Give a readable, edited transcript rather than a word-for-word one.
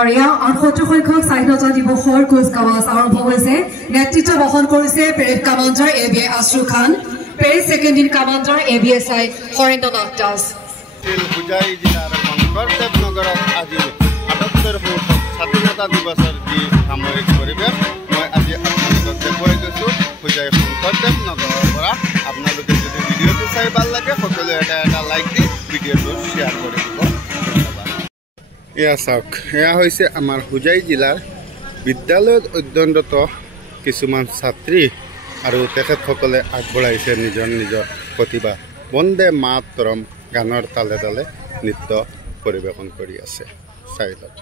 আৰু ইয়াৰ 68 সংখ্যক স্বাধীনতা দিৱসৰ কুচকাৱাজ আৰম্ভ হৈছে নেতৃত্ব বহন কৰিছে parade commander ABI Ashru Khan parade second in commander ABSI Harendranath Das Hojai জিলাৰ শংকৰদেৱ নগৰত আজি ৭৮তম স্বাধীনতা দিৱসৰ যি সামৰিক পৰিৱেশ মই আজি আপোনালোকক দেখুৱাই গৈছোঁ হুজাই শংকৰদেৱ নগৰৰ পৰা আপোনালোকে যদি ভিডিঅ'টো চাই ভাল লাগে সকলোৱে এটা লাইক দি ভিডিঅ'টো শ্বেয়াৰ কৰি দিব ধন্যবাদ এয়া চাওক এয়া হৈছে আমাৰ হুজাই জিলাৰ বিদ্যালয়ত অধ্যয়নৰত কিছুমান ছাত্ৰী আৰু তেখেতসকলে আগবঢ়াইছে নিজৰ নিজৰ প্ৰতিভা বন্দে মাতৰম গানৰ তালে তালে নৃত্য পৰিৱেশন কৰি আছে চাই লওক